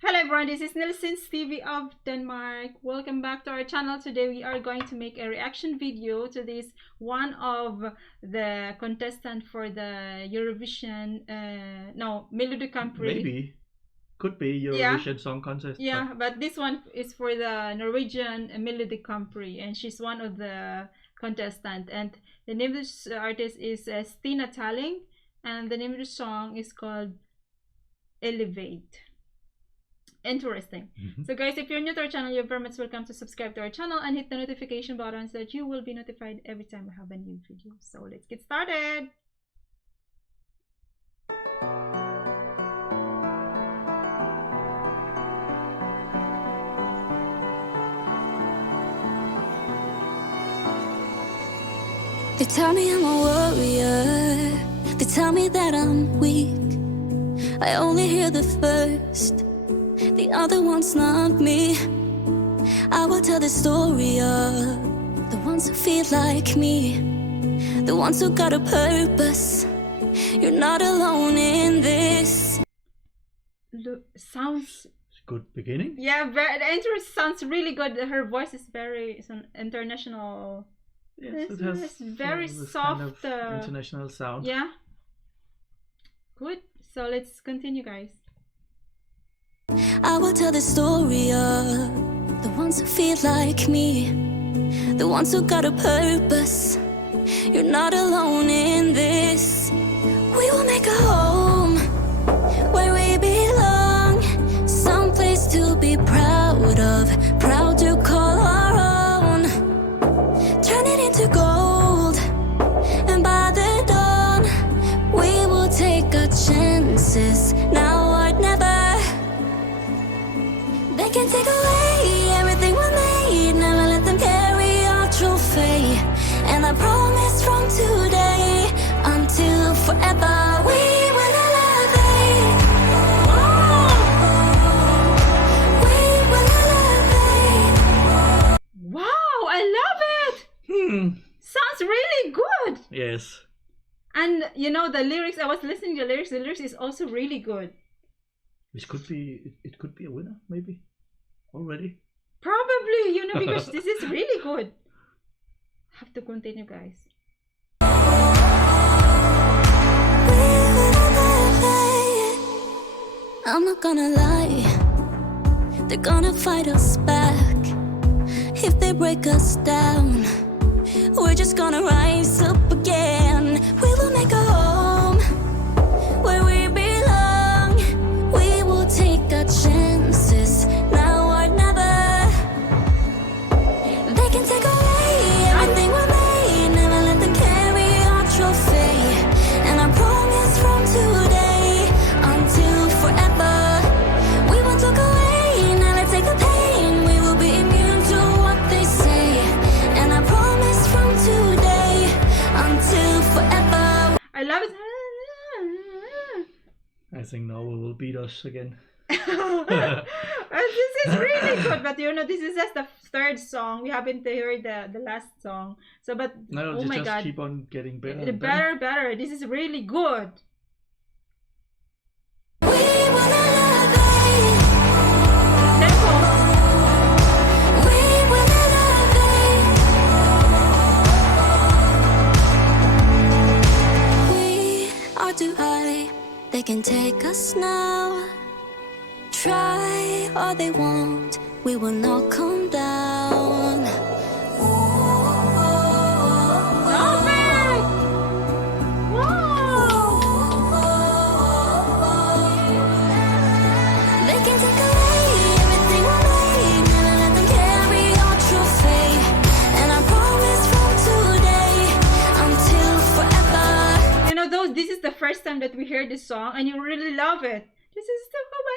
Hello everyone, this is NielsensTv of Denmark. Welcome back to our channel. Today we are going to make a reaction video to this one of the contestant for the Eurovision, Melody Grand Prix. Maybe. Could be Eurovision Song Contest. Yeah, but this one is for the Norwegian Melody Grand Prix, and she's one of the contestants. And the name of this artist is Tinatalling, and the name of the song is called Elevate. Interesting. So guys, if you're new to our channel, you're very much welcome to subscribe to our channel and hit the notification button so that you will be notified every time we have a new video. So let's get started. They tell me I'm a warrior. They tell me that I'm weak. I only hear the first. The other one's not me. I will tell the story of the ones who feel like me, the ones who got a purpose. You're not alone in this. Look, sounds good beginning. Yeah, the intro sounds really good. Her voice is very international. Yes, it has very soft kind of international sound. Yeah, good. So let's continue, guys. I will tell the story of the ones who feel like me, the ones who got a purpose. You're not alone in this. We will make a home where we belong, someplace to be proud of, proud to call our own. Turn it into gold, and by the dawn we will take our chances, now or never. They can take away everything we made, never let them carry our trophy. And I promise from today until forever, we will elevate. We will elevate. Wow, I love it. Sounds really good. Yes. And you know the lyrics, I was listening to the lyrics is also really good. This could be, it could be a winner, maybe. Already? Probably, you know, because this is really good. Have to continue, guys. I'm not gonna lie, they're gonna fight us back. If they break us down, we're just gonna rise up again. We will make a home where we belong. We will take our chances, now or never. They can take away everything we made, never let them carry our trophy. And I promise from today until forever, we won't look away, never take the pain. We will be immune to what they say. And I promise from today until forever. I love it. I think Norway will beat us again. This is really good, but you know, this is just the third song. We haven't heard the last song. So, but no, oh my God, keep on getting better. Better. This is really good. We will elevate. Let's go. We will elevate. We are too high. They can take us now. Try all they want, we will not come down. They can take away everything we made, never let them carry our trophy. And I promise from today until forever. You know, this is the first time that we hear this song, and you really love it. This is the way.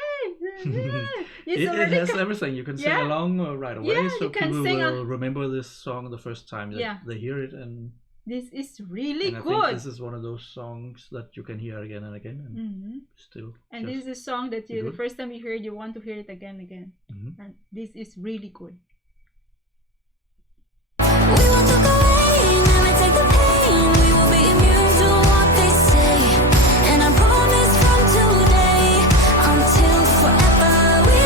It has everything. You can sing along right away, yeah, so people will remember this song the first time they hear it. And this is really I good. think this is one of those songs that you can hear again and again, and still. And this is a song that the first time you hear it, you want to hear it again and again. And this is really good. We won't look away, never take the pain. We will be immune to what they say. And I promise from today until forever, we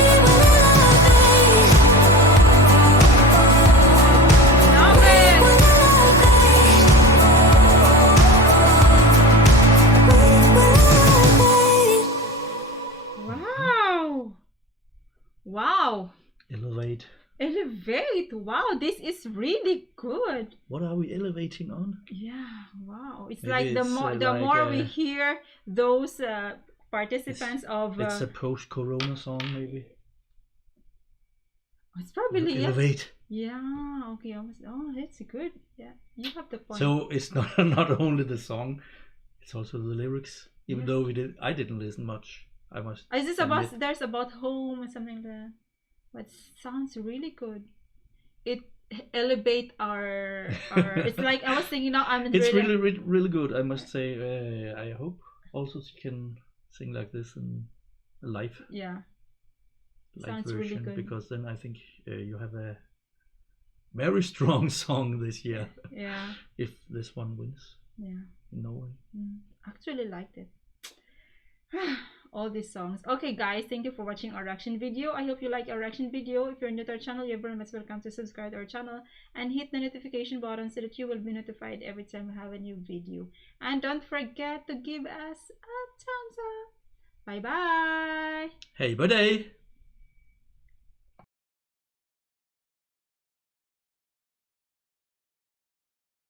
Elevate. Wow, this is really good. What are we elevating on? Yeah, wow. It's Maybe like the it's, more the like, more we hear those participants of It's a post-corona song, maybe. it's probably yes. Elevate. Yeah, okay. Oh, that's good. Yeah, you have the point. So it's not only the song, it's also the lyrics. Even Yeah. though I didn't listen much. I must. Is this admit. about there's about home or something like that? But sounds really good. It elevate our it's like I was thinking now I'm It's really good. I must say. I hope also she can sing like this in a live. Yeah. Live Sounds version, really good. because then I think you have a very strong song this year. Yeah. If this one wins. Yeah. In Norway. Actually liked it. All these songs. Okay guys, thank you for watching our reaction video. I hope you like our reaction video. If you're new to our channel, you're very much welcome to subscribe to our channel and hit the notification button so that you will be notified every time we have a new video. And don't forget to give us a thumbs up. Bye bye. Hey buddy.